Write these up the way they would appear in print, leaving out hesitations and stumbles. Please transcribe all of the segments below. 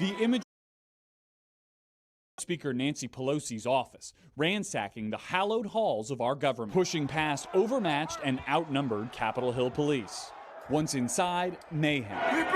The image Speaker Nancy Pelosi's office, ransacking the hallowed halls of our government, pushing past overmatched and outnumbered Capitol Hill police. Once inside, mayhem.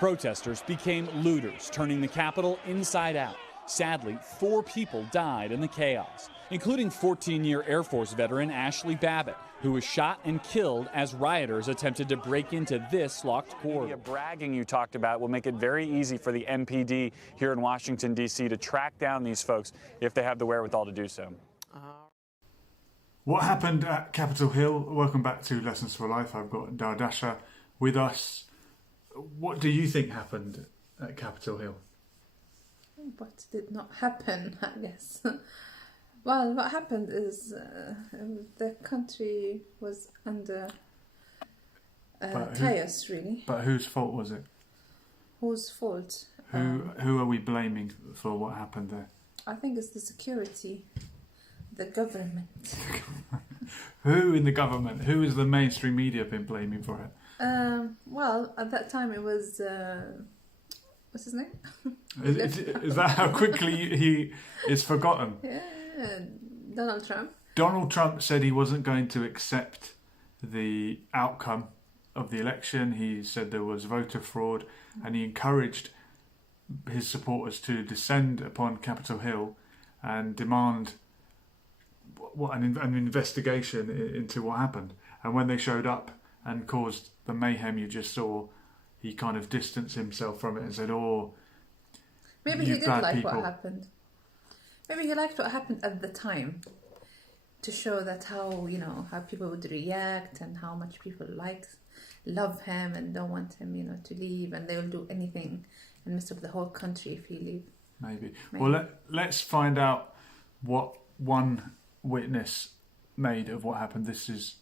Protesters became looters, turning the Capitol inside out. Sadly, 4 people died in the chaos, including 14-year Air Force veteran Ashley Babbitt, who was shot and killed as rioters attempted to break into this locked corridor. The bragging you talked about will make it very easy for the MPD here in Washington, D.C. to track down these folks if they have the wherewithal to do so. What happened at Capitol Hill? Welcome back to Lessons for Life. I've got Dardasha with us. What do you think happened at Capitol Hill? What did not happen, I guess. Well, what happened is the country was under chaos, really. But whose fault was it? Whose fault? Who are we blaming for what happened there? I think it's the security, the government. Who in the government? Who has the mainstream media been blaming for it? Well, at that time it was... what's his name? Is that how quickly he is forgotten? Yeah, Donald Trump. Donald Trump said he wasn't going to accept the outcome of the election. He said there was voter fraud, and he encouraged his supporters to descend upon Capitol Hill and demand an investigation into what happened. And when they showed up and caused the mayhem you just saw, he kind of distanced himself from it and said, "Oh, maybe he did like what happened. Maybe he liked what happened at the time, to show that how people would react and how much people love him and don't want him, to leave, and they will do anything and mess up the whole country if he leaves." Maybe. Well, let's find out what one witness made of what happened. This is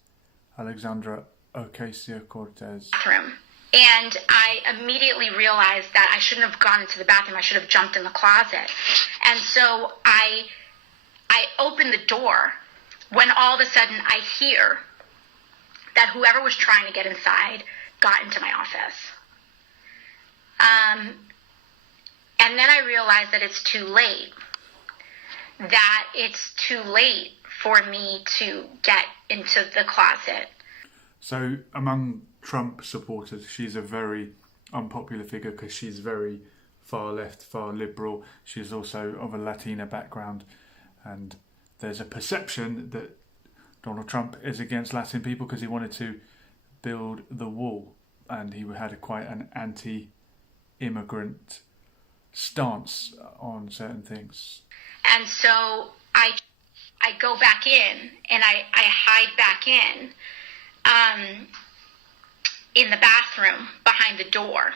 Alexandra Ocasio-Cortez. And I immediately realized that I shouldn't have gone into the bathroom. I should have jumped in the closet. And so I opened the door when all of a sudden I hear that whoever was trying to get inside got into my office. And then I realized that it's too late. That it's too late for me to get into the closet. So among Trump supporters, she's a very unpopular figure because she's very far left, far liberal. She's also of a Latina background, and there's a perception that Donald Trump is against Latin people because he wanted to build the wall, and he had quite an anti-immigrant stance on certain things. And so I go back in and I hide back in the bathroom behind the door.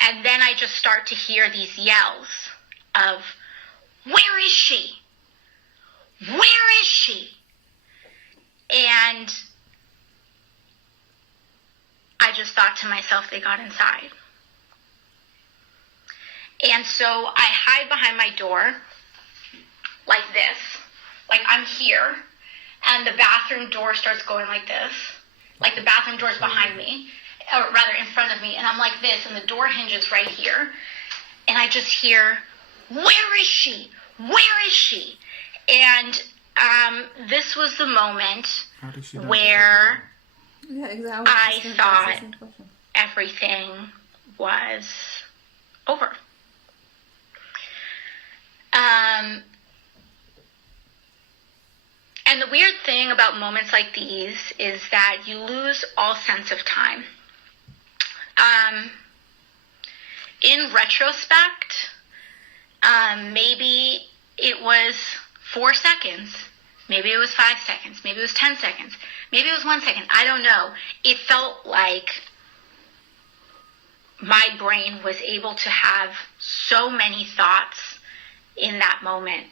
And then I just start to hear these yells of, "Where is she? Where is she?" And I just thought to myself, they got inside. And so I hide behind my door like this. Like I'm here, and the bathroom door starts going like this. Like the bathroom door is behind me, or rather in front of me, and I'm like this, and the door hinges right here. And I just hear, "Where is she? Where is she?" And this was the moment where I thought everything was over. And the weird thing about moments like these is that you lose all sense of time. In retrospect, maybe it was 4 seconds, maybe it was 5 seconds, maybe it was 10 seconds, maybe it was 1 second, I don't know. It felt like my brain was able to have so many thoughts in that moment,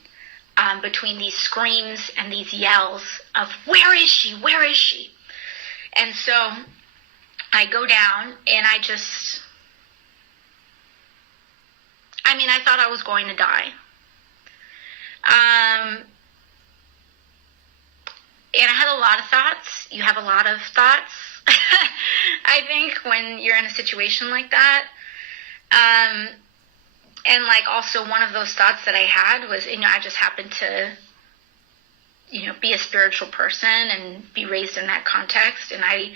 between these screams and these yells of, "Where is she? Where is she?" And so I go down and I thought I was going to die. And I had a lot of thoughts. You have a lot of thoughts, I think, when you're in a situation like that. And like also one of those thoughts that I had was, I just happened to, be a spiritual person and be raised in that context. And I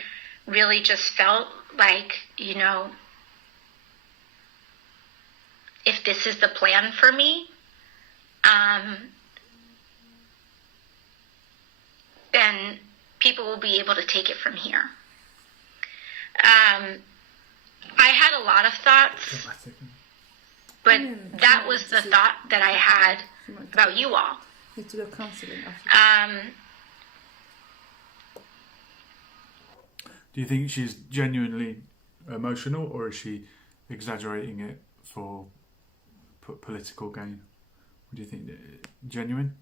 really just felt like, if this is the plan for me, then people will be able to take it from here. I had a lot of thoughts, but that was the thought that I had about you all. Need to go counseling after. Do you think she's genuinely emotional, or is she exaggerating it for political gain? What do you think? Genuine?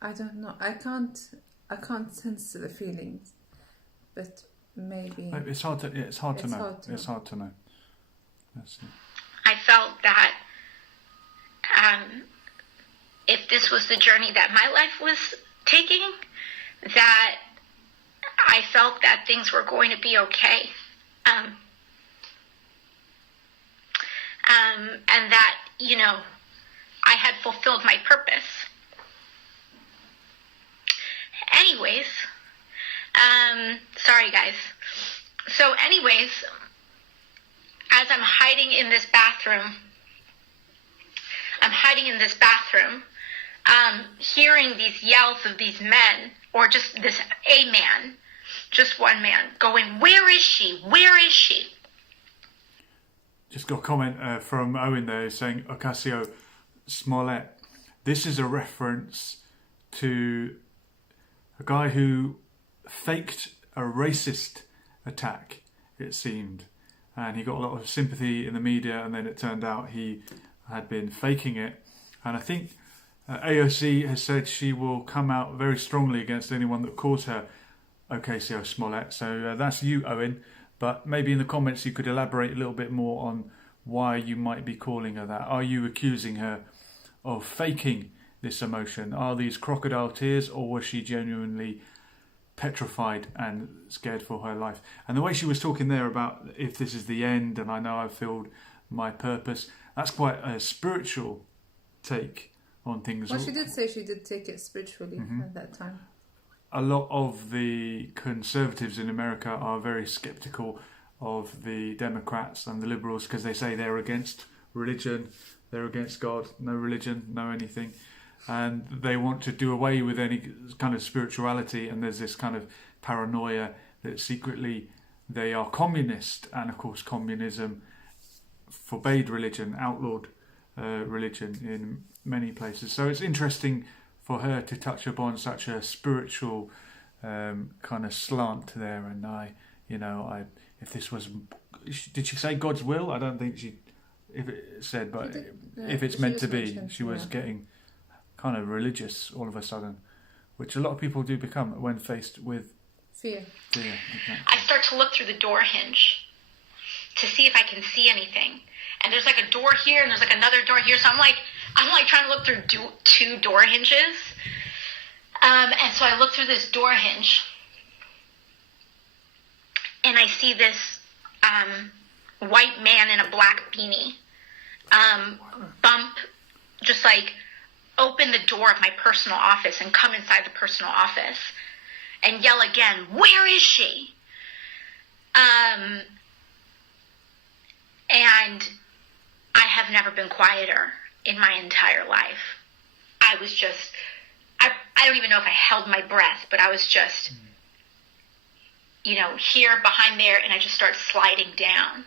I don't know. I can't sense the feelings, but maybe it's hard to know. It's hard to know. That's it. I felt that if this was the journey that my life was taking, that I felt that things were going to be okay. And that, I had fulfilled my purpose. Anyways, sorry guys. So anyways, as I'm hiding in this bathroom, hearing these yells of these men, or just this man, just one man, going, "Where is she? Where is she?" Just got a comment from Owen there saying, Ocasio Smollett. This is a reference to a guy who faked a racist attack, it seemed. And he got a lot of sympathy in the media, and then it turned out he had been faking it. And I think AOC has said she will come out very strongly against anyone that calls her Ocasio Smollett. So that's you, Owen. But maybe in the comments you could elaborate a little bit more on why you might be calling her that. Are you accusing her of faking this emotion? Are these crocodile tears, or was she genuinely petrified and scared for her life? And the way she was talking there about if this is the end and I know I've filled my purpose, that's quite a spiritual take on things. Well, she did say she did take it spiritually at that time. A lot of the conservatives in America are very sceptical of the Democrats and the liberals because they say they're against religion, they're against God, no religion, no anything. And they want to do away with any kind of spirituality, and there's this kind of paranoia that secretly they are communist, and of course communism forbade religion, outlawed religion in many places. So it's interesting for her to touch upon such a spiritual kind of slant there. And if this was, did she say God's will? I don't think if it said, but if it's meant to be, she was getting kind of religious all of a sudden, which a lot of people do become when faced with fear. Exactly. I start to look through the door hinge to see if I can see anything. And there's like a door here, and there's like another door here. So I'm like trying to look through two door hinges. And so I look through this door hinge, and I see this white man in a black beanie just like open the door of my personal office and come inside the personal office and yell again, "Where is she?" And I have never been quieter in my entire life. I was just, I don't even know if I held my breath, but I was just, here behind there, and I just start sliding down.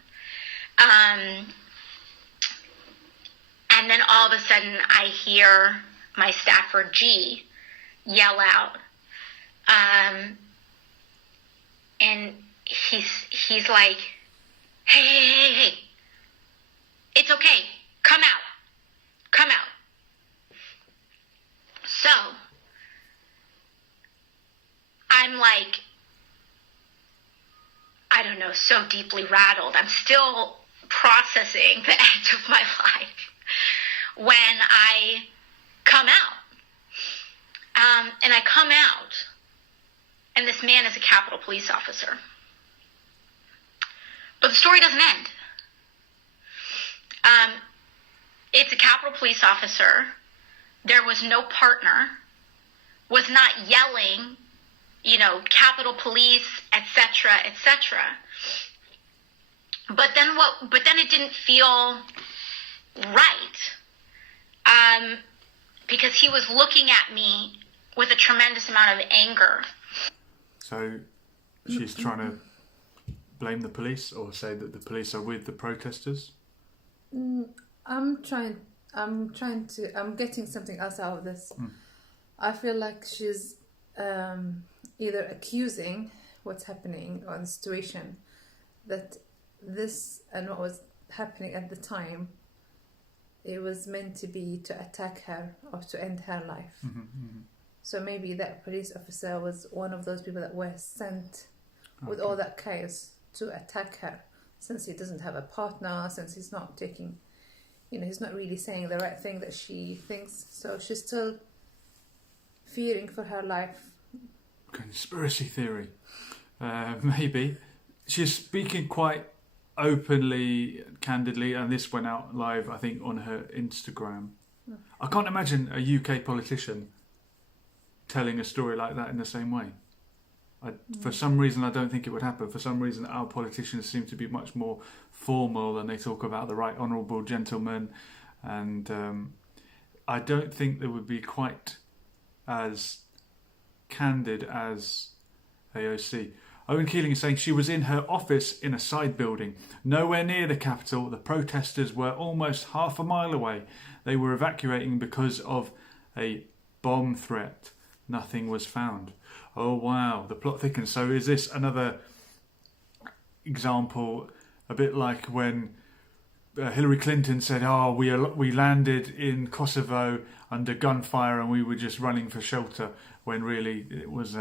And then all of a sudden I hear my staffer G yell out. And he's like, hey, it's okay. Come out. So I'm like, I don't know, so deeply rattled. I'm still processing the end of my life when I come out. And I come out, and this man is a Capitol police officer. But the story doesn't end. It's a Capitol Police officer. There was no partner. Was not yelling, Capitol Police, etc., etc. But then it didn't feel right. Because he was looking at me with a tremendous amount of anger. So she's trying to blame the police or say that the police are with the protesters? I'm getting something else out of this. I feel like she's either accusing what's happening or the situation, that this and what was happening at the time, it was meant to be to attack her or to end her life. So maybe that police officer was one of those people that were sent with all that chaos to attack her, since he doesn't have a partner, since he's not taking, he's not really saying the right thing that she thinks. So she's still fearing for her life. Conspiracy theory. Maybe. She's speaking quite openly, candidly, and this went out live, I think, on her Instagram. I can't imagine a UK politician telling a story like that in the same way. For some reason, I don't think it would happen. For some reason, our politicians seem to be much more formal, and they talk about the right honourable gentleman, and I don't think they would be quite as candid as AOC. Owen Keeling is saying she was in her office in a side building, nowhere near the Capitol. The protesters were almost half a mile away. They were evacuating because of a bomb threat. Nothing was found. Oh wow, the plot thickens. So is this another example, a bit like when Hillary Clinton said, we landed in Kosovo under gunfire and we were just running for shelter, when really it was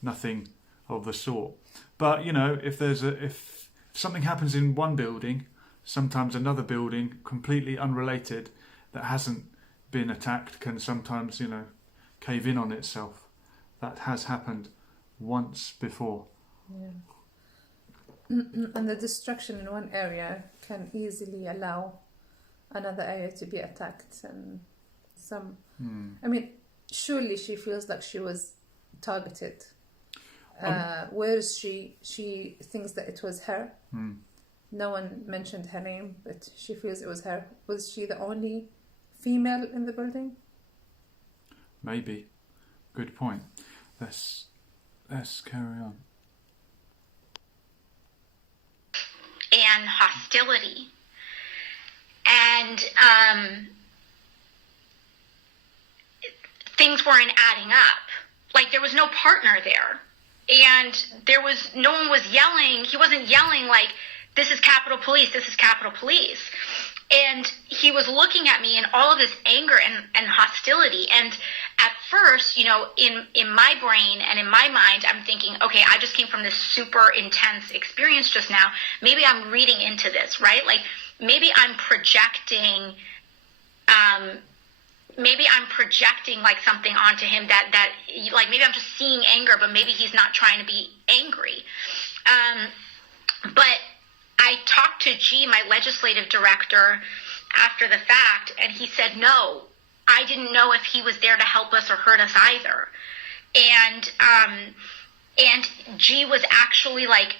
nothing of the sort. But if something happens in one building, sometimes another building completely unrelated that hasn't been attacked can sometimes cave in on itself. That has happened once before. Yeah. And the destruction in one area can easily allow another area to be attacked. And surely she feels like she was targeted. Whereas she thinks that it was her. No one mentioned her name, but she feels it was her. Was she the only female in the building? Maybe. Good point. Let's carry on. And hostility. And things weren't adding up. Like, there was no partner there. And no one was yelling. He wasn't yelling like, this is Capitol Police, this is Capitol Police. And he was looking at me in all of this anger and hostility. And at first, in my brain and in my mind, I'm thinking, okay, I just came from this super intense experience just now. Maybe I'm reading into this, right? Like, maybe I'm projecting, like something onto him that like, maybe I'm just seeing anger, but maybe he's not trying to be angry. But I talked to G, my legislative director, after the fact, and he said, no, I didn't know if he was there to help us or hurt us either. And G was actually like,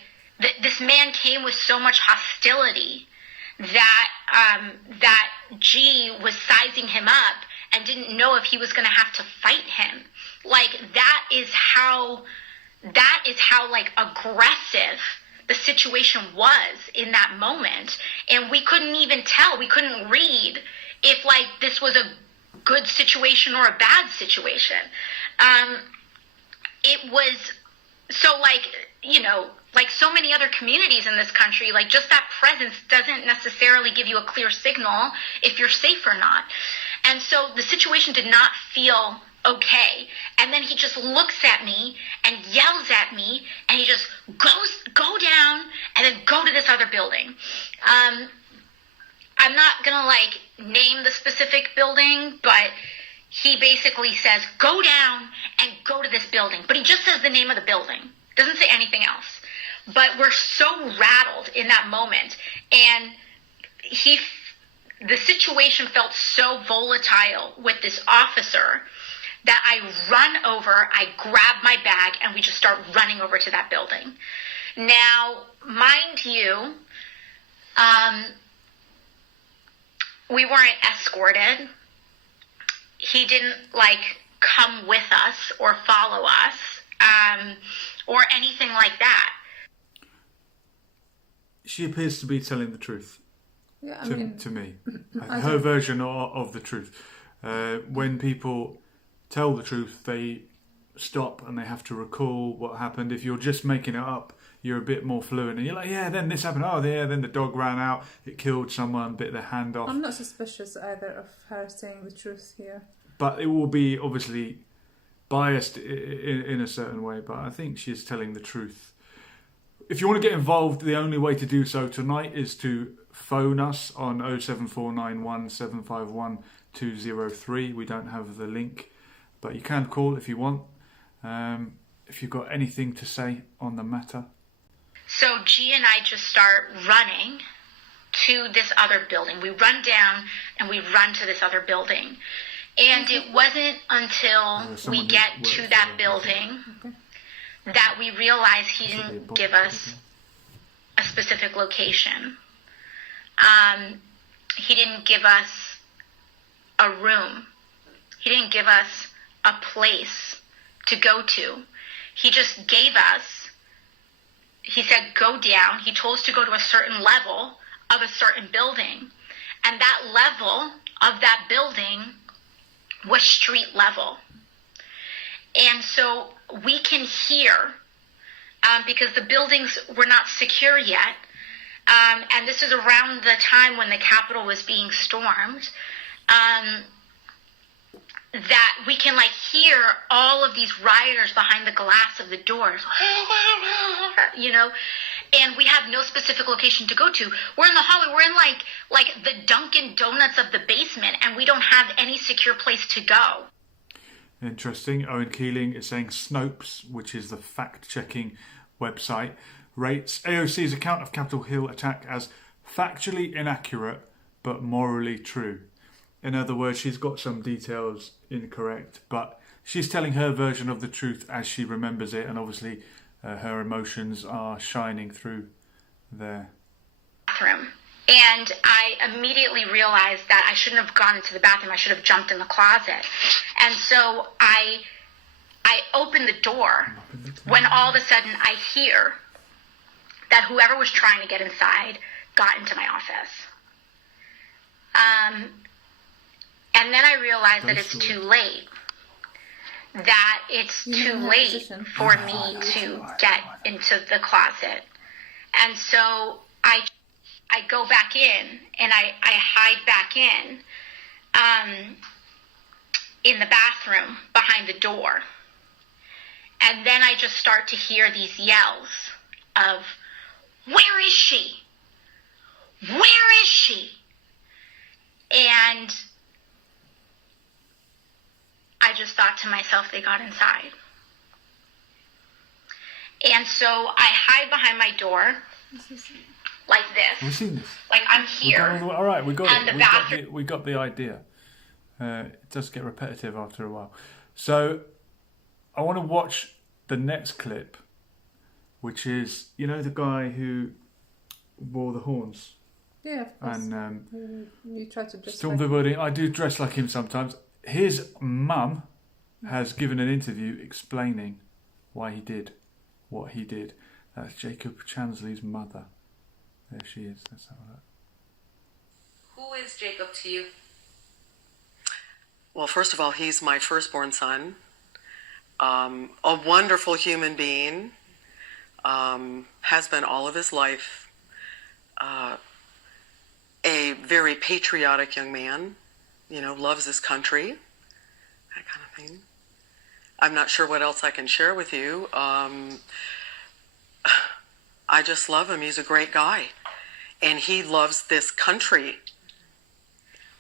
this man came with so much hostility that G was sizing him up and didn't know if he was going to have to fight him. Like, that is how like aggressive the situation was in that moment. And we couldn't even tell, we couldn't read if like this was a good situation or a bad situation. It was so like, like so many other communities in this country, like just that presence doesn't necessarily give you a clear signal if you're safe or not. And so the situation did not feel okay. And then he just looks at me and yells at me, and he just go down and then go to this other building. I'm not gonna like name the specific building, but he basically says, go down and go to this building. But he just says the name of the building. Doesn't say anything else. but we're so rattled in that moment. And the situation felt so volatile with this officer that I run over, I grab my bag, and we just start running over to that building. Now, mind you, we weren't escorted. He didn't come with us or follow us, or anything like that. She appears to be telling the truth. Yeah, to me. Her version of the truth. When people tell the truth, they stop and they have to recall what happened. If you're just making it up, you're a bit more fluent. And you're like, yeah, then this happened. Oh, yeah, then the dog ran out. It killed someone, bit their hand off. I'm not suspicious either of her saying the truth here. But it will be obviously biased in a certain way. But I think she's telling the truth. If you want to get involved, the only way to do so tonight is to phone us on 07491 751 203. We don't have the link, but you can call if you want. If you've got anything to say on the matter. So G and I just start running to this other building. We run down and we run to this other building. And it wasn't until we get to that building that we realize he didn't give us a specific location. He didn't give us a room. He didn't give us a place to go to. He just gave us, he said, go down. He told us to go to a certain level of a certain building. And that level of that building was street level. And so we can hear, because the buildings were not secure yet, and this is around the time when the Capitol was being stormed, that we can hear all of these rioters behind the glass of the doors, and we have no specific location to go to. We're in the hallway. We're in like the Dunkin' Donuts of the basement, and we don't have any secure place to go. Interesting. Owen Keeling is saying Snopes, which is the fact-checking website, rates AOC's account of Capitol Hill attack as factually inaccurate but morally true. In other words, she's got some details incorrect, but she's telling her version of the truth as she remembers it, and obviously her emotions are shining through there. Bathroom. And I immediately realized that I shouldn't have gone into the bathroom. I should have jumped in the closet. And so I opened the door when all of a sudden I hear that whoever was trying to get inside got into my office. And then I realized that it's too late. That it's too late for me to get into the closet. And so I go back in and I hide back in the bathroom behind the door. And then I just start to hear these yells of, "Where is she? Where is she?" And I just thought to myself, they got inside. And so I hide behind my door like this. We've seen this. Like I'm here. All right, we got and it. We got the idea. It does get repetitive after a while. So I want to watch the next clip, which is, the guy who wore the horns. Yeah, of course. And you try to dress stormed the building. I do dress like him sometimes. His mum has given an interview explaining why he did what he did. That's Jacob Chansley's mother. There she is. Let's have a look. Who is Jacob to you? Well, first of all, he's my firstborn son. A wonderful human being. Has been all of his life. A very patriotic young man. Loves his country. That kind of thing. I'm not sure what else I can share with you. I just love him. He's a great guy. And he loves this country.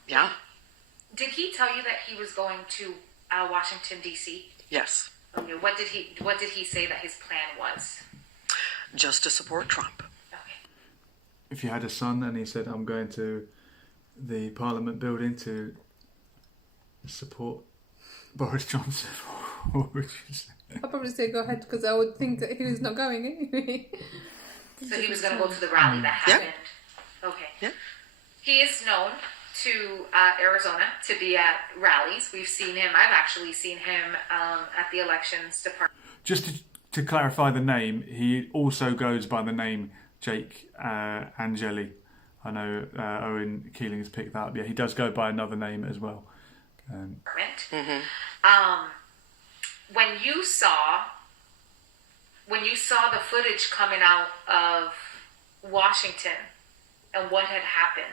Yeah. Did he tell you that he was going to Washington, D.C.? Yes. Okay. What did he say that his plan was? just to support Trump. If you had a son and he said, I'm going to the Parliament building to support Boris Johnson, what would you say? I'll probably say go ahead, because I would think that he was not going anyway. So he was going to go to the rally that happened. Okay. Yeah. He is known to Arizona to be at rallies. We've seen him. I've actually seen him at the elections department. Just to clarify the name, he also goes by the name Jake Angeli. I know Owen Keeling has picked that up. Yeah, he does go by another name as well. When you saw the footage coming out of Washington and what had happened,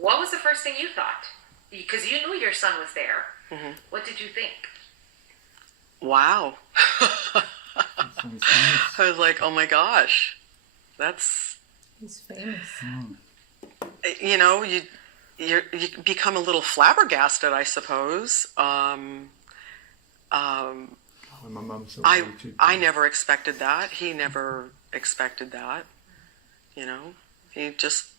what was the first thing you thought? Because you knew your son was there. Mm-hmm. What did you think? Wow. I was like, oh my gosh, he's famous. You know, you become a little flabbergasted, I suppose. My mum saw I never expected that. He never expected that. You know, he just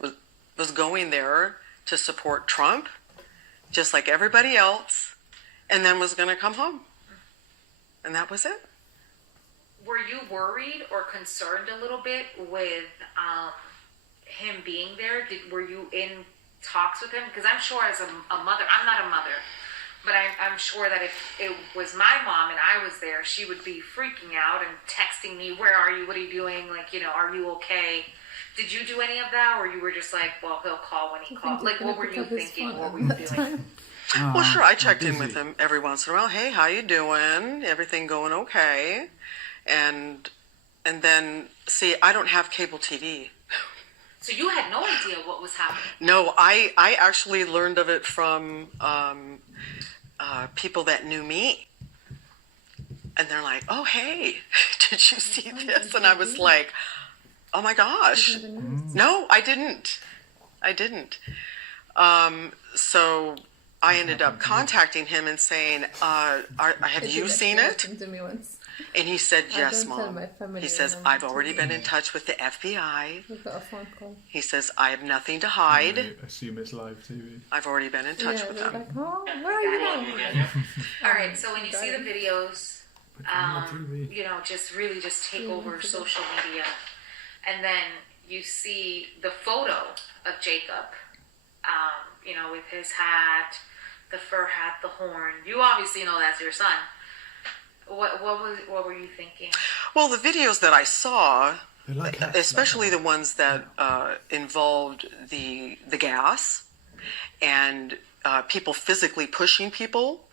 was going there to support Trump, just like everybody else, and then was going to come home. And that was it. Were you worried or concerned a little bit with him being there? Were you in talks with him? Because I'm sure as a mother, I'm not a mother, but I'm sure that if it was my mom and I was there, she would be freaking out and texting me, where are you? What are you doing? Like, you know, are you okay? Did you do any of that? Or you were just like, well, he'll call when he calls? Like, what were you thinking? What were you doing? Well, sure, I checked in with him every once in a while. Hey, how you doing? Everything going okay? And then, see, I don't have cable TV. So you had no idea what was happening? No, I actually learned of it from people that knew me. And they're like, oh, hey, did you see this? And I was like, oh my gosh. No, I didn't. So I ended up contacting him and saying, have you seen it? And he said, yes, Mom. He says, I've already been in touch with the FBI. We've got a phone call. He says, I have nothing to hide. I assume it's live TV. I've already been in touch with them. Like, oh, where are you now? All right, so when you see the videos, you know, just take over social media, and then you see the photo of Jacob, you know, with his hat, the fur hat, the horn. You obviously know that's your son. What were you thinking? Well, the videos that I saw, especially the ones that involved the gas and people physically pushing people.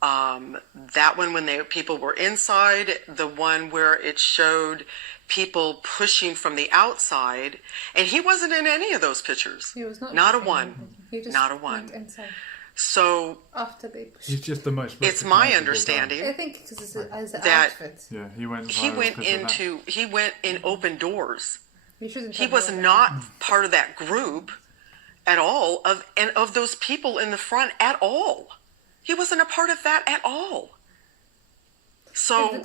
That one when people were inside, the one where it showed people pushing from the outside, and he wasn't in any of those pictures. He was not a one. He just not a one. Went inside. So after they pushed. He's just the most. It's my understanding. I think because as an that outfit. Yeah, he went in open doors. He was not part of that group at all of those people in the front at all. He wasn't a part of that at all. So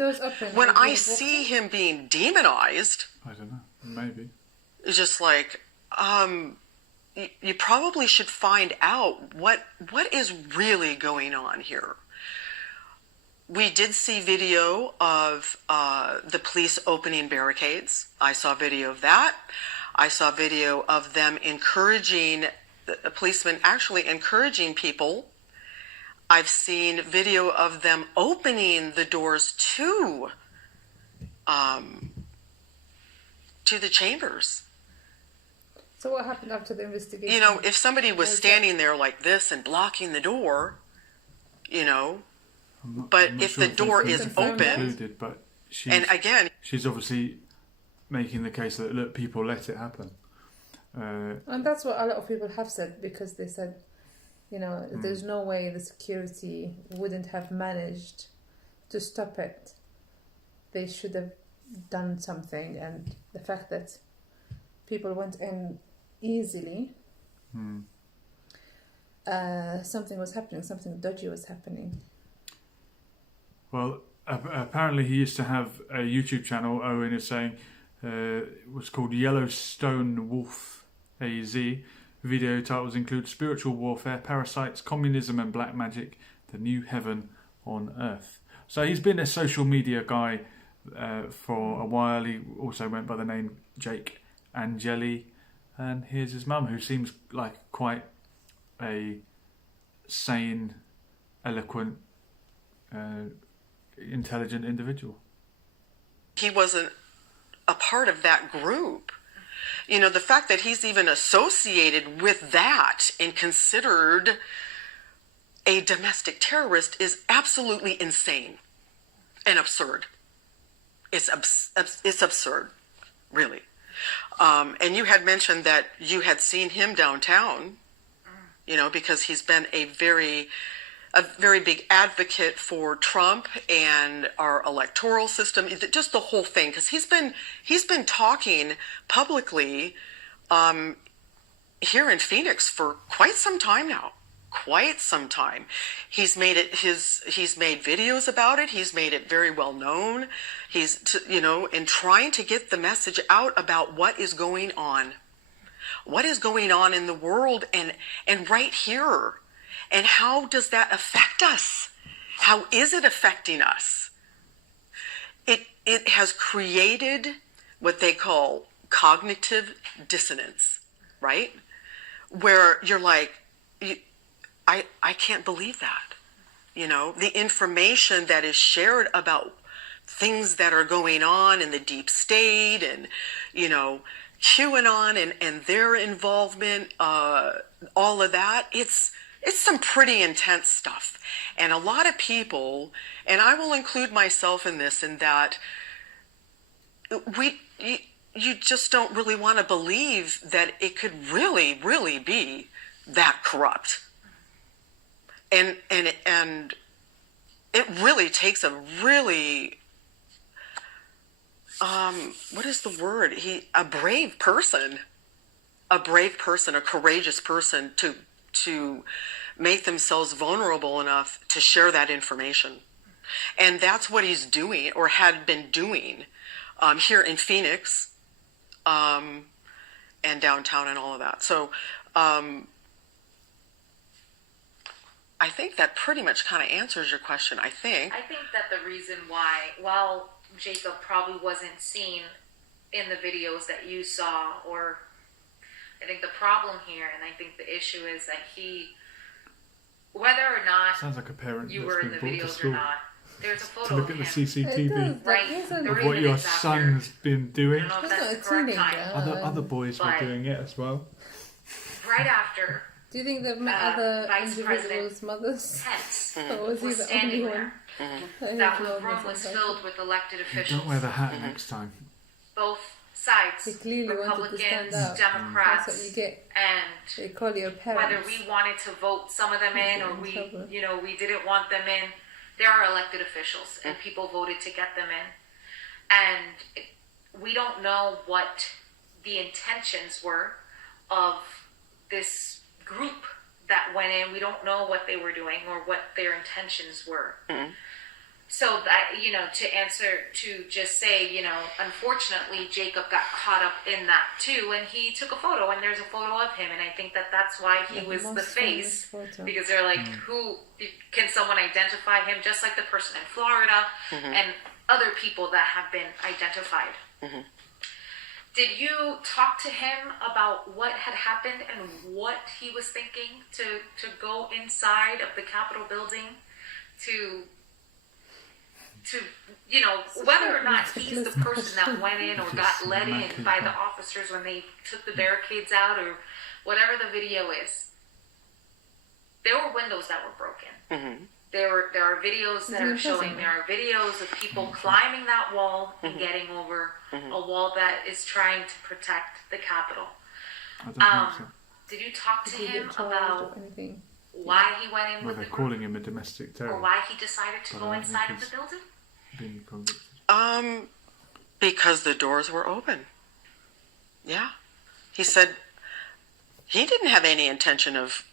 when I see him being demonized, I don't know, maybe it's just like, you probably should find out what is really going on here. We did see video of the police opening barricades. I saw video of that. I saw video of them encouraging, the policemen actually encouraging people. I've seen video of them opening the doors to the chambers. So what happened after the investigation? You know, if somebody was standing there like this and blocking the door, you know, but if the door is open, but she's obviously making the case that, look, people let it happen. And that's what a lot of people have said, because they said, you know, there's no way the security wouldn't have managed to stop it. They should have done something, and the fact that people went in easily, something was happening, something dodgy was happening. Well, apparently he used to have a YouTube channel. Owen is saying it was called Yellowstone Wolf AZ. Video titles include Spiritual Warfare, Parasites, Communism and Black Magic, The New Heaven on Earth. So he's been a social media guy for a while. He also went by the name Jake Angeli. And here's his mum, who seems like quite a sane, eloquent, intelligent individual. He wasn't a part of that group. You know, the fact that he's even associated with that and considered a domestic terrorist is absolutely insane and absurd. It's absurd, really. And you had mentioned that you had seen him downtown, you know, because he's been a very big advocate for Trump and our electoral system, just the whole thing. Because he's been talking publicly here in Phoenix for quite some time now. Quite some time. He's made videos about it. He's made it very well known. And trying to get the message out about what is going on in the world and right here. And how does that affect us? How is it affecting us? It has created what they call cognitive dissonance, right? Where you're like, I can't believe that. You know, the information that is shared about things that are going on in the deep state and, you know, QAnon and their involvement, all of that, it's some pretty intense stuff. And a lot of people, and I will include myself in this, in that you just don't really want to believe that it could really, really be that corrupt. And it really takes a really, what is the word? A brave person, a courageous person to make themselves vulnerable enough to share that information. And that's what he's doing, or had been doing, here in Phoenix, and downtown and all of that. So, I think that pretty much kind of answers your question, I think. I think that the reason why, while Jacob probably wasn't seen in the videos that you saw, or I think the problem here, and I think the issue is that he, whether or not sounds like a parent you were in the videos or not, there's a photo to look of at the him. CCTV Right, of what your son's been doing. I don't know if that's the correct time. Other boys were doing it as well. Right after. Do you think they've met other Vice individuals' mothers? Pence Or was he was the standing only there. one? That room was filled with elected officials. Don't wear the hat next time. Both sides, They clearly wanted to stand Republicans, out. Democrats, That's what you get. and They call your parents. whether we wanted to vote some of them in or we didn't want them in, there are elected officials and people voted to get them in. And we don't know what the intentions were of this group that went in. We don't know what they were doing or what their intentions were. Mm-hmm. So that, to just say, unfortunately, Jacob got caught up in that too, and he took a photo, and there's a photo of him, and I think that that's why he was the face, because they're like, who, can someone identify him, just like the person in Florida, and other people that have been identified. Mm-hmm. Did you talk to him about what had happened and what he was thinking to go inside of the Capitol building to whether or not he's the person that went in or got let in by the officers when they took the barricades out or whatever the video is? There were windows that were broken. Mm-hmm. There are videos that are showing, there are videos of people climbing that wall and getting over a wall that is trying to protect the Capitol. Did you talk to him about why he went in with the group? They're calling him a domestic terrorist. Or why he decided to go inside of the building? Being convicted. Because the doors were open. Yeah. He said he didn't have any intention of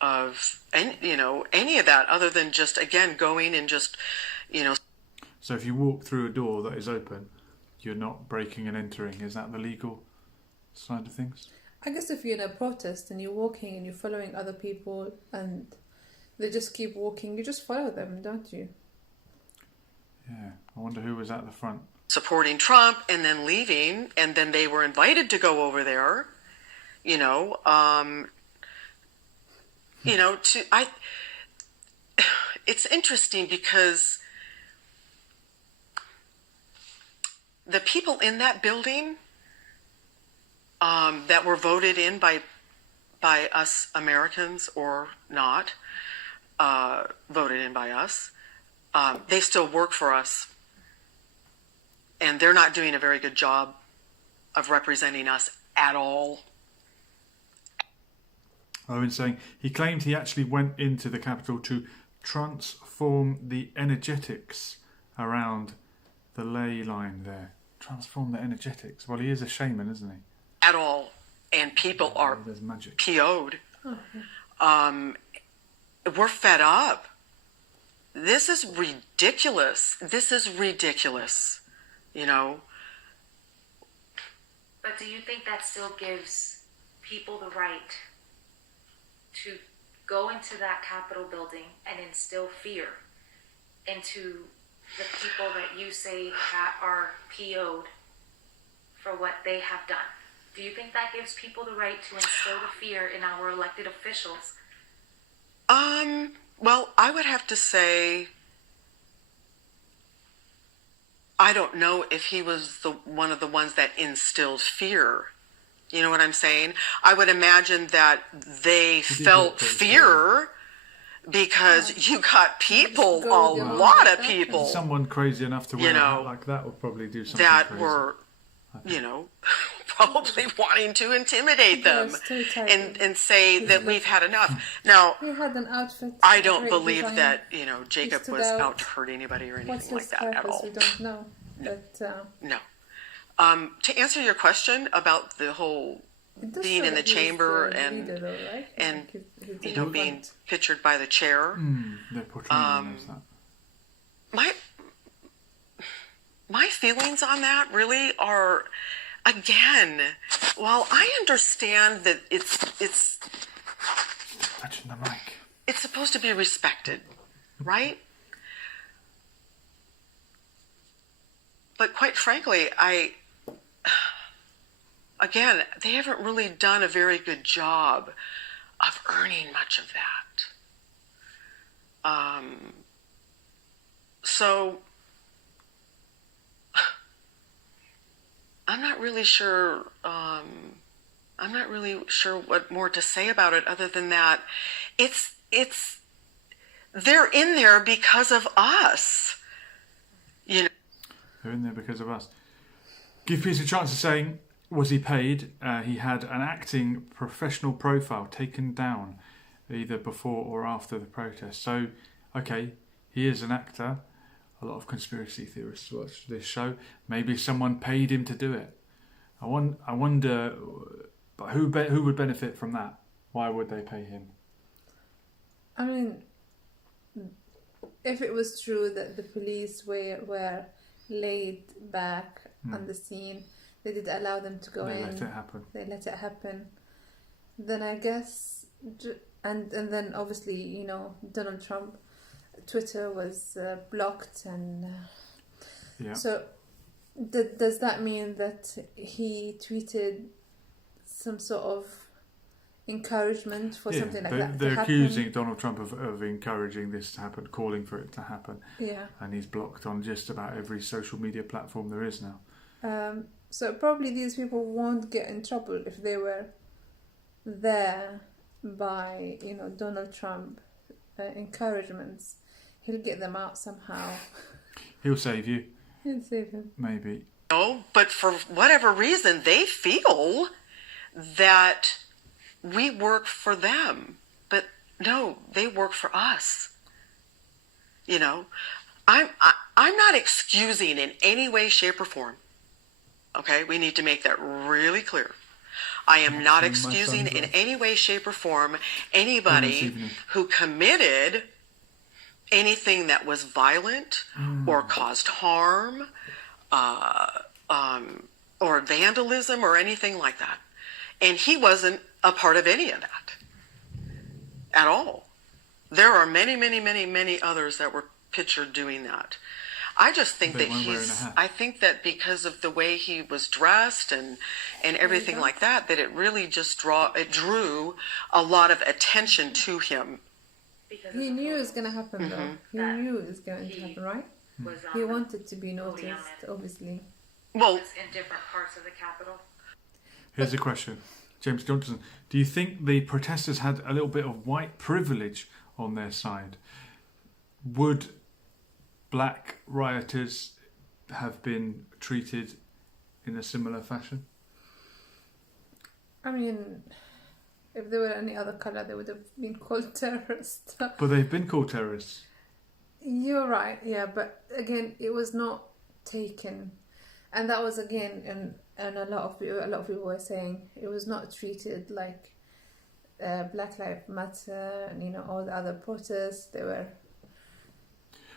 any of that other than just, again, going and just, So if you walk through a door that is open, you're not breaking and entering. Is that the legal side of things? I guess if you're in a protest and you're walking and you're following other people and they just keep walking, you just follow them, don't you? Yeah. I wonder who was at the front. Supporting Trump and then leaving, and then they were invited to go over there. It's interesting because the people in that building that were voted in by us Americans or not, voted in by us, they still work for us. And they're not doing a very good job of representing us at all. Owen's saying he claimed he actually went into the Capitol to transform the energetics around the ley line there. Transform the energetics. Well, he is a shaman, isn't he? At all. And people are There's magic. PO'd. We're fed up. This is ridiculous. But do you think that still gives people the right to go into that Capitol building and instill fear into the people that you say are PO'd for what they have done? Do you think that gives people the right to instill the fear in our elected officials? Well, I would have to say, I don't know if he was one of the ones that instilled fear. You know what I'm saying? I would imagine that they felt fear because you got people, a lot of people. Someone crazy enough to wear a hat like that would probably do something that crazy. Were, probably wanting to intimidate them and say that we've had enough. Now, he had an outfit. I don't believe that, Jacob was out to hurt anybody or anything like that at all. We don't know. But, no. To answer your question about the whole being in the chamber and leader, though, right? and being pictured by the chair. They're portraying him as that. My feelings on that really are, again, while I understand that it's Touching the mic. It's supposed to be respected, right? But quite frankly, again, they haven't really done a very good job of earning much of that. So I'm not really sure what more to say about it other than that they're in there because of us. They're in there because of us. Give Peter a chance of saying, was he paid? He had an acting professional profile taken down either before or after the protest. So, okay, he is an actor. A lot of conspiracy theorists watch this show. Maybe someone paid him to do it. I wonder who would benefit from that? Why would they pay him? I mean, if it was true that the police were laid back on the scene, they did allow them to go in. They let it happen. Then I guess, and then obviously, Donald Trump, Twitter was blocked, and so does that mean that he tweeted some sort of encouragement for something like that to happen? They're accusing Donald Trump of encouraging this to happen, calling for it to happen. Yeah. And he's blocked on just about every social media platform there is now. So probably these people won't get in trouble if they were there by, Donald Trump encouragements. He'll get them out somehow. He'll save you. He'll save him. Maybe. No, but for whatever reason, they feel that we work for them. But no, they work for us. I'm not excusing in any way, shape, or form. Okay, we need to make that really clear. I am not excusing in any way, shape, or form anybody who committed anything that was violent or caused harm, or vandalism or anything like that. And he wasn't a part of any of that at all. There are many others that were pictured doing that. I just think that I think that because of the way he was dressed and everything like that, that it really just drew a lot of attention to him. He knew it was going to happen, though. He knew it was going to happen, right? He wanted to be noticed, obviously. Well, in different parts of the Capitol. Here's a question. James Johnson, do you think the protesters had a little bit of white privilege on their side? Would black rioters have been treated in a similar fashion? I mean, if they were any other colour, they would have been called terrorists. But they've been called terrorists. You're right, yeah, but again, it was not taken, and that was again, and a lot of people were saying it was not treated like Black Lives Matter and all the other protests.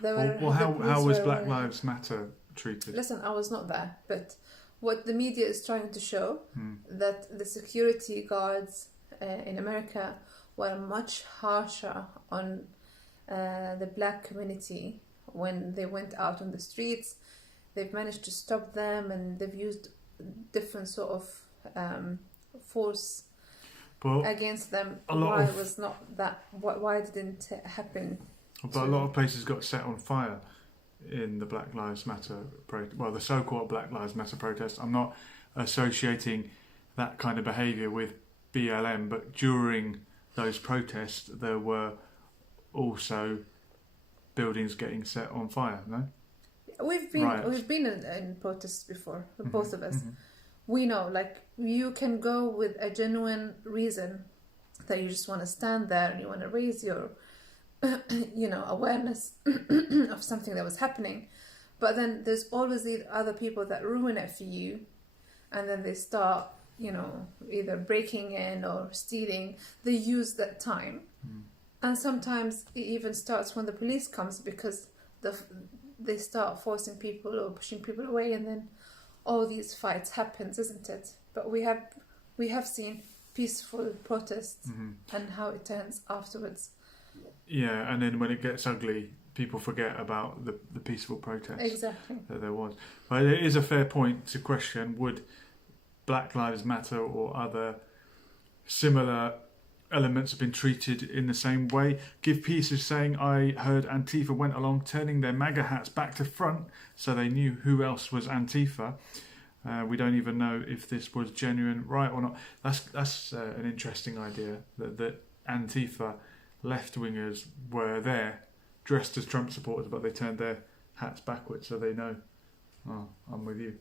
How was Black Lives Matter treated? Listen, I was not there, but what the media is trying to show that the security guards in America were much harsher on the black community when they went out on the streets. They've managed to stop them, and they've used different sort of force against them. Why didn't it happen? But a lot of places got set on fire in the Black Lives Matter the so-called Black Lives Matter protest. I'm not associating that kind of behaviour with BLM, but during those protests there were also buildings getting set on fire. No, we've been in protests before, both of us. We know, like, you can go with a genuine reason that you just want to stand there and you want to raise your awareness of something that was happening, but then there's always these other people that ruin it for you, and then they start either breaking in or stealing. They use that time, and sometimes it even starts when the police comes, because they start forcing people or pushing people away, and then all these fights happens, isn't it? But we have seen peaceful protests and how it turns afterwards. Yeah, and then when it gets ugly, people forget about the peaceful protest that there was. But it is a fair point to question, would Black Lives Matter or other similar elements have been treated in the same way? Give Peace is saying, I heard Antifa went along turning their MAGA hats back to front so they knew who else was Antifa. We don't even know if this was genuine, right or not. That's an interesting idea, that Antifa left-wingers were there dressed as Trump supporters, but they turned their hats backwards so they know, I'm with you.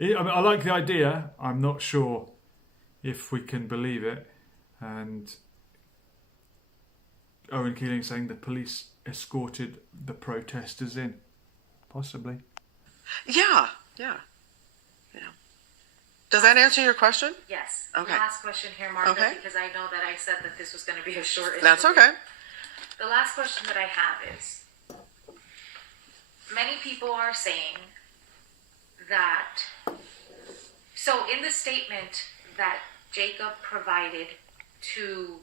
I like the idea. I'm not sure if we can believe it. And Owen Keeling saying the police escorted the protesters in. Possibly. Yeah. Does that answer your question? Yes. Okay. Last question here, Martha, because I know that I said that this was going to be a short interview. That's okay. The last question that I have is, many people are saying that, so in the statement that Jacob provided to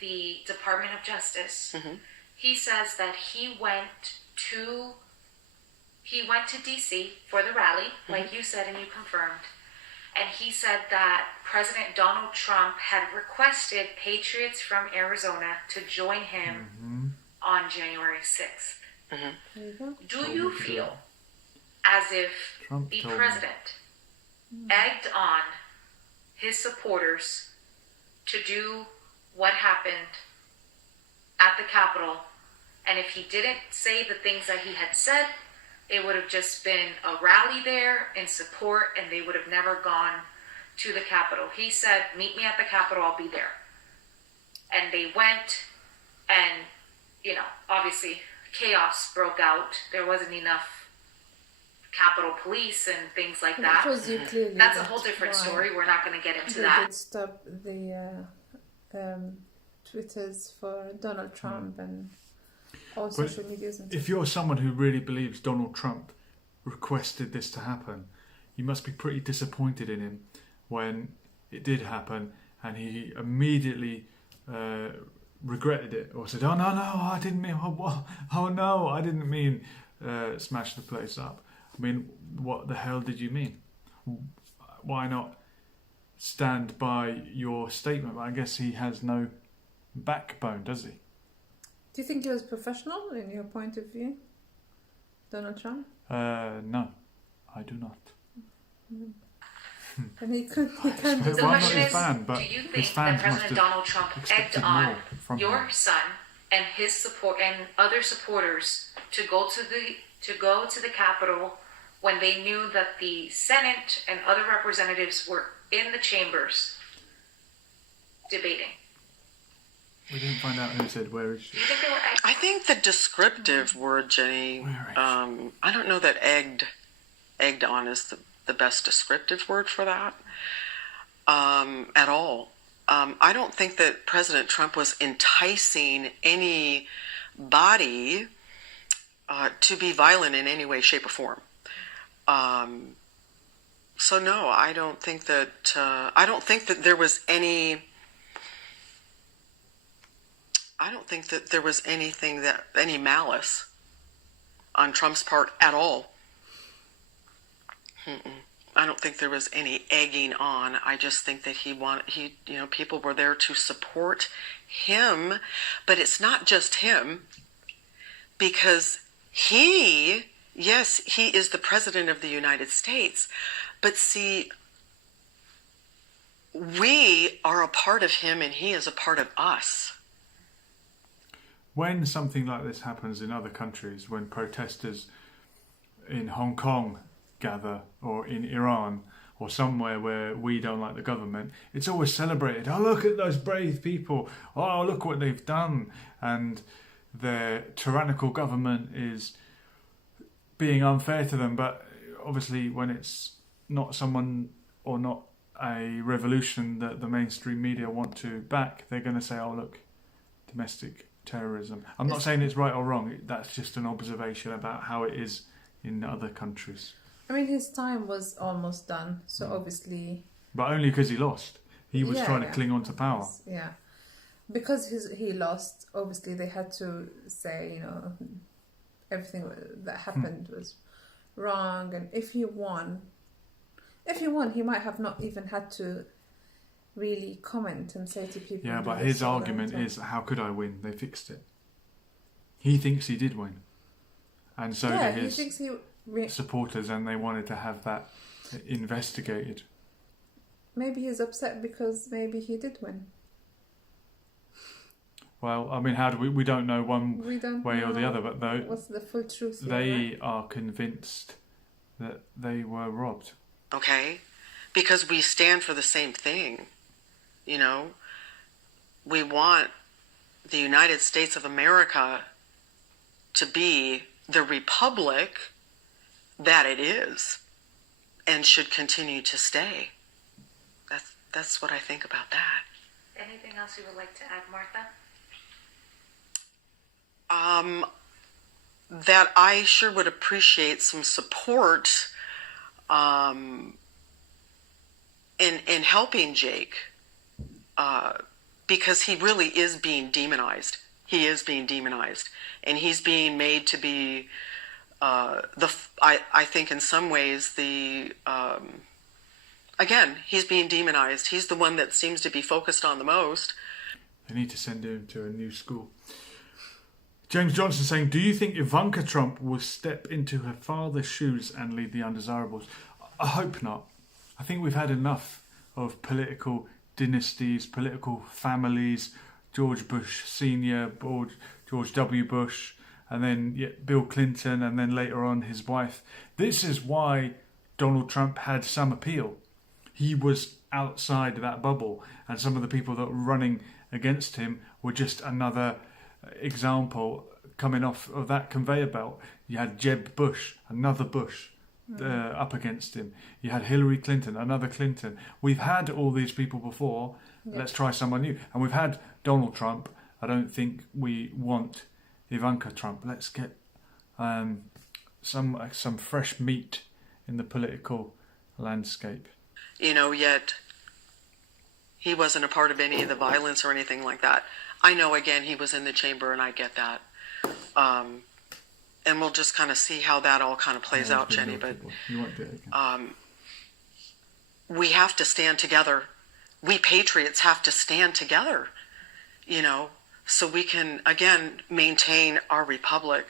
the Department of Justice, he says that he went to DC for the rally, like you said and you confirmed. And he said that President Donald Trump had requested patriots from Arizona to join him on January 6th. Do you feel as if the president egged on his supporters to do what happened at the Capitol, and if he didn't say the things that he had said, it would have just been a rally there in support, and they would have never gone to the Capitol? He said, meet me at the Capitol, I'll be there. And they went, and, obviously chaos broke out. There wasn't enough Capitol Police and things like that. That's a whole different story. We're not going to get into that. They did stop the Twitters for Donald Trump and all social medias. And if you're someone who really believes Donald Trump requested this to happen, you must be pretty disappointed in him when it did happen and he immediately regretted it or said, oh no, I didn't mean, oh no, I didn't mean smash the place up. I mean, what the hell did you mean? Why not stand by your statement? I guess he has no backbone, does he? Do you think he was professional in your point of view, Donald Trump? No, I do not. And he can't do The Well, I'm not question his is, fan, but do you his think fans that must President have Donald Trump egged expected on more from your him. son and his support and other supporters to go to the Capitol when they knew that the Senate and other representatives were in the chambers debating? We didn't find out who said where is she. Do you think they were egged? I think the descriptive word, Jenny, I don't know that egged on is the best descriptive word for that at all. I don't think that President Trump was enticing anybody to be violent in any way, shape, or form. So no, I don't think that there was any. I don't think that there was any malice on Trump's part at all. I don't think there was any egging on. I just think that people were there to support him, but it's not just him, because he is the president of the United States, but see, we are a part of him and he is a part of us. When something like this happens in other countries, when protesters in Hong Kong gather, or in Iran, or somewhere where we don't like the government, it's always celebrated. Oh, look at those brave people. Oh, look what they've done. And their tyrannical government is being unfair to them. But obviously when it's not someone or not a revolution that the mainstream media want to back, they're going to say, oh, look, domestic terrorism. I'm not saying it's right or wrong. That's just an observation about how it is in other countries. I mean, his time was almost done, so obviously... But only because he lost. He was trying to cling on to power. Yeah. Because he lost, obviously they had to say, everything that happened was wrong. And if he won, he might have not even had to really comment and say to people... Yeah, but his argument is, how could I win? They fixed it. He thinks he did win. And so do his supporters, and they wanted to have that investigated. Maybe he's upset because maybe he did win. Well, I mean, how do we don't know one way or the other, but though what's the full truth here, they are convinced that they were robbed. Okay? Because we stand for the same thing. We want the United States of America to be the republic that it is and should continue to stay. That's what I think about that. Anything else you would like to add, Martha? That I sure would appreciate some support in helping Jake, because he really is being demonized. He is being demonized, and he's being made to be I think in some ways again, he's being demonized. He's the one that seems to be focused on the most. They need to send him to a new school. James Johnson saying, do you think Ivanka Trump will step into her father's shoes and lead the undesirables? I hope not. I think we've had enough of political dynasties, political families, George Bush Sr., George W. Bush, and then Bill Clinton, and then later on his wife. This is why Donald Trump had some appeal. He was outside that bubble, and some of the people that were running against him were just another example coming off of that conveyor belt. You had Jeb Bush, another Bush, up against him. You had Hillary Clinton, another Clinton. We've had all these people before. Yeah. Let's try someone new. And we've had Donald Trump. I don't think we want Ivanka Trump. Let's get some fresh meat in the political landscape. Yet he wasn't a part of any of the violence or anything like that. I know, again, he was in the chamber, and I get that. And we'll just kind of see how that all kind of plays out, Jenny. But you won't do it again. We have to stand together. We patriots have to stand together, so we can, again, maintain our republic.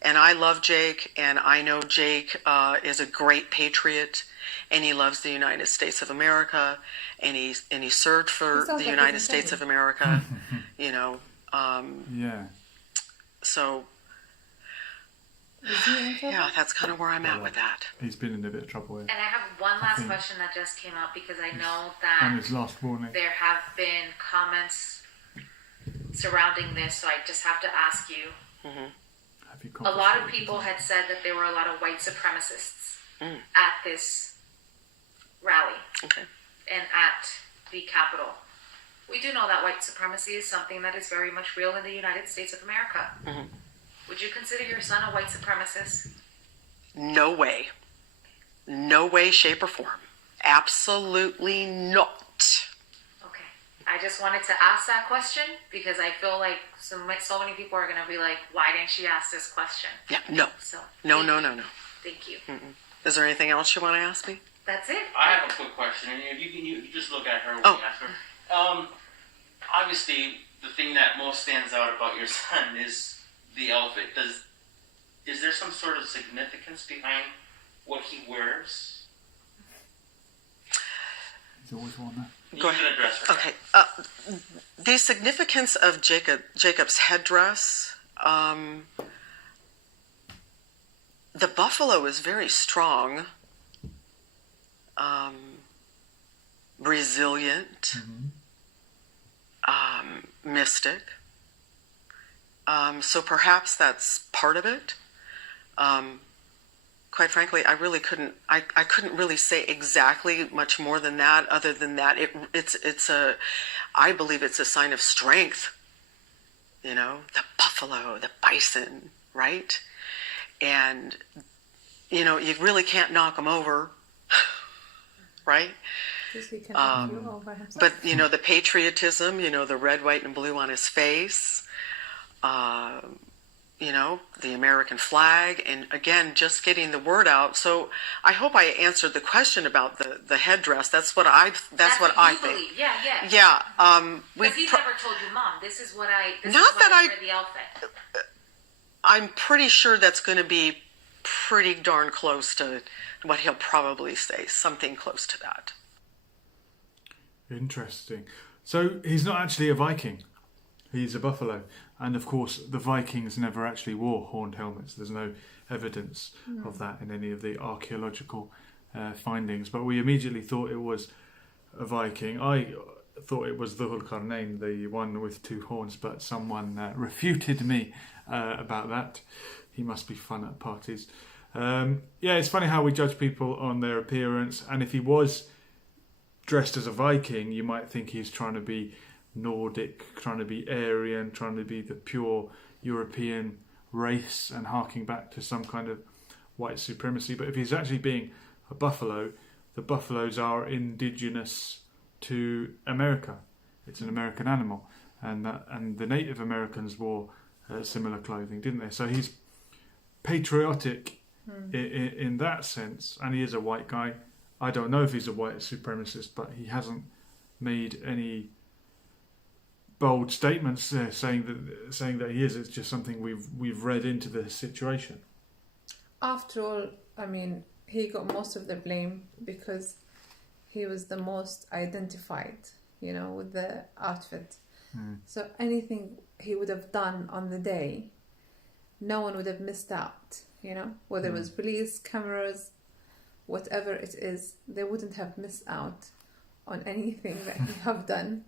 And I love Jake, and I know Jake is a great patriot, and he loves the United States of America, and he served for the United States of America, Yeah. So, yeah, that's kind of where I'm at with that. He's been in a bit of trouble here. And I have one last question that just came up, because I know that on his last warning, there have been comments surrounding this, so I just have to ask you. Mm-hmm. A lot of people had said that there were a lot of white supremacists at this rally and at the Capitol. We do know that white supremacy is something that is very much real in the United States of America. Mm-hmm. Would you consider your son a white supremacist? No way. No way, shape, or form. Absolutely not. Okay. I just wanted to ask that question because I feel like so many people are going to be like, why didn't she ask this question? Yeah, no. So, no. Thank you. Mm-mm. Is there anything else you want to ask me? That's it. I have a quick question, and if you just look at her when you ask her. Obviously, the thing that most stands out about your son is the outfit. Is there some sort of significance behind what he wears? He's always worn that. Go ahead. Address her. Okay. The significance of Jacob's headdress. The buffalo is very strong, resilient, mystic. So perhaps that's part of it. Quite frankly, I couldn't really say exactly much more than that. Other than that, I believe it's a sign of strength. The buffalo, the bison, right? And you really can't knock them over, right? But the patriotism, the red, white, and blue on his face. The American flag, and again, just getting the word out. So I hope I answered the question about the headdress. That's what I think. Yeah. Yeah. Because he's never told you, Mom, this is what I wear the outfit. I'm pretty sure that's going to be pretty darn close to what he'll probably say. Something close to that. Interesting. So he's not actually a Viking. He's a buffalo. And of course, the Vikings never actually wore horned helmets. There's no evidence of that in any of the archaeological findings. But we immediately thought it was a Viking. I thought it was the Dhul-Qarnayn, the one with two horns, but someone refuted me about that. He must be fun at parties. It's funny how we judge people on their appearance. And if he was dressed as a Viking, you might think he's trying to be Nordic, trying to be Aryan, trying to be the pure European race and harking back to some kind of white supremacy. But if he's actually being a buffalo, the buffaloes are indigenous to America. It's an American animal, and the Native Americans wore similar clothing, didn't they? So he's patriotic in that sense, and he is a white guy. I don't know if he's a white supremacist, but he hasn't made any bold statements saying that he is. It's just something we've read into the situation. After all, I mean, he got most of the blame because he was the most identified, with the outfit. So anything he would have done on the day, no one would have missed out, whether it was police, cameras, whatever it is, they wouldn't have missed out on anything that he have done.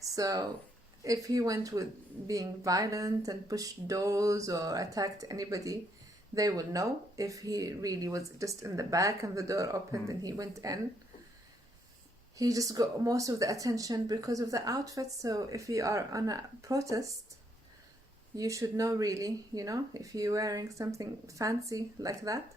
So if he went with being violent and pushed doors or attacked anybody, they will know if he really was just in the back and the door opened and he went in. He just got most of the attention because of the outfit. So if you are on a protest, you should know really, if you're wearing something fancy like that,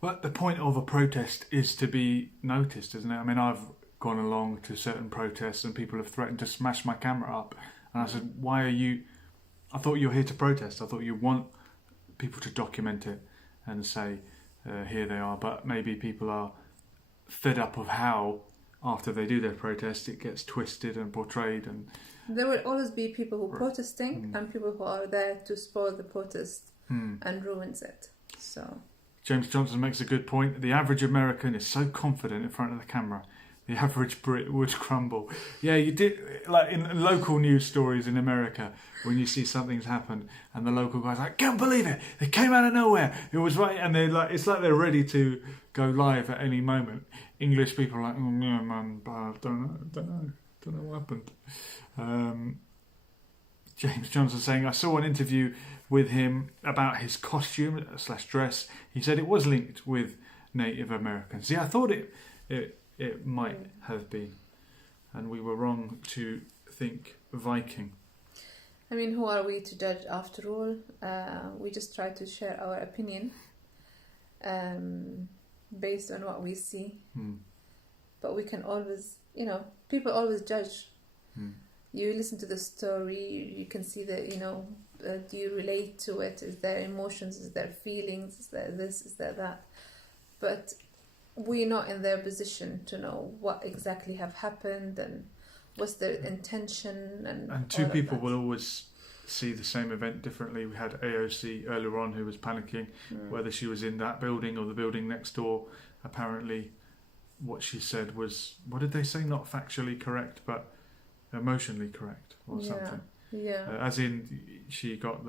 But the point of a protest is to be noticed, isn't it? I mean, I've gone along to certain protests and people have threatened to smash my camera up. And I said, why are you... I thought you were here to protest. I thought you want people to document it and say, here they are. But maybe people are fed up of how, after they do their protest, it gets twisted and portrayed. And there will always be people who are protesting and people who are there to spoil the protest and ruins it. So James Johnson makes a good point. The average American is so confident in front of the camera. The average Brit would crumble. Yeah, you did, like in local news stories in America, when you see something's happened and the local guy's like, can't believe it, they came out of nowhere, it was right, and they're like, it's like they're ready to go live at any moment. English people are like, oh yeah man, I don't know what happened. James Johnson saying, I saw an interview with him about his costume / dress. He said it was linked with Native Americans. Yeah, I thought it might have been, and we were wrong to think Viking. I mean, who are we to judge after all? We just try to share our opinion based on what we see. But we can always, people always judge. You listen to the story, you can see that, do you relate to it? Is there emotions? Is there feelings? Is there this? Is there that? But we're not in their position to know what exactly have happened and what's their intention. And two people will always see the same event differently. We had AOC earlier on who was panicking whether she was in that building or the building next door. Apparently what she said was, what did they say? Not factually correct, but emotionally correct or something. Yeah. As in, she got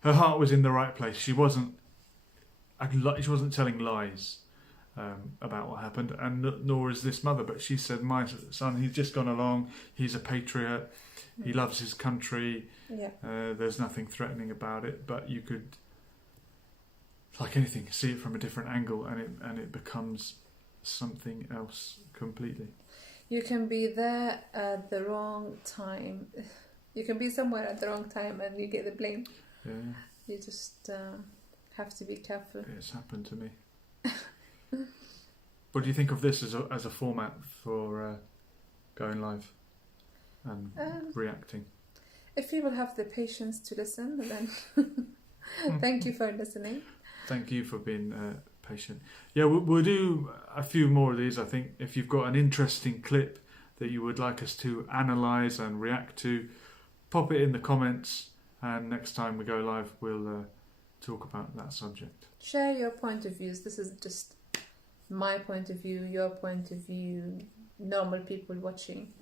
her heart was in the right place. She wasn't telling lies about what happened, and nor is this mother. But she said, my son, he's just gone along. He's a patriot. He loves his country. Yeah. There's nothing threatening about it. But you could, like anything, see it from a different angle, and it becomes something else completely. You can be there at the wrong time. You can be somewhere at the wrong time and you get the blame. Yeah. You just have to be careful. It's happened to me. What do you think of this as a format for going live and reacting? If people have the patience to listen, then thank you for listening. Thank you for being patient. Yeah, we'll do a few more of these. I think if you've got an interesting clip that you would like us to analyse and react to, pop it in the comments, and next time we go live we'll talk about that subject. Share your point of views. This is just my point of view, your point of view, normal people watching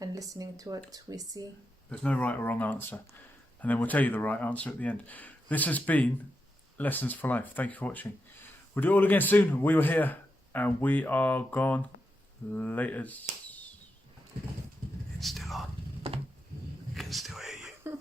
and listening to what we see. There's no right or wrong answer, and then we'll tell you the right answer at the end. This has been Lessons for Life. Thank you for watching. We'll do it all again soon. We were here and we are gone. Laters. It's still on. I can still hear you.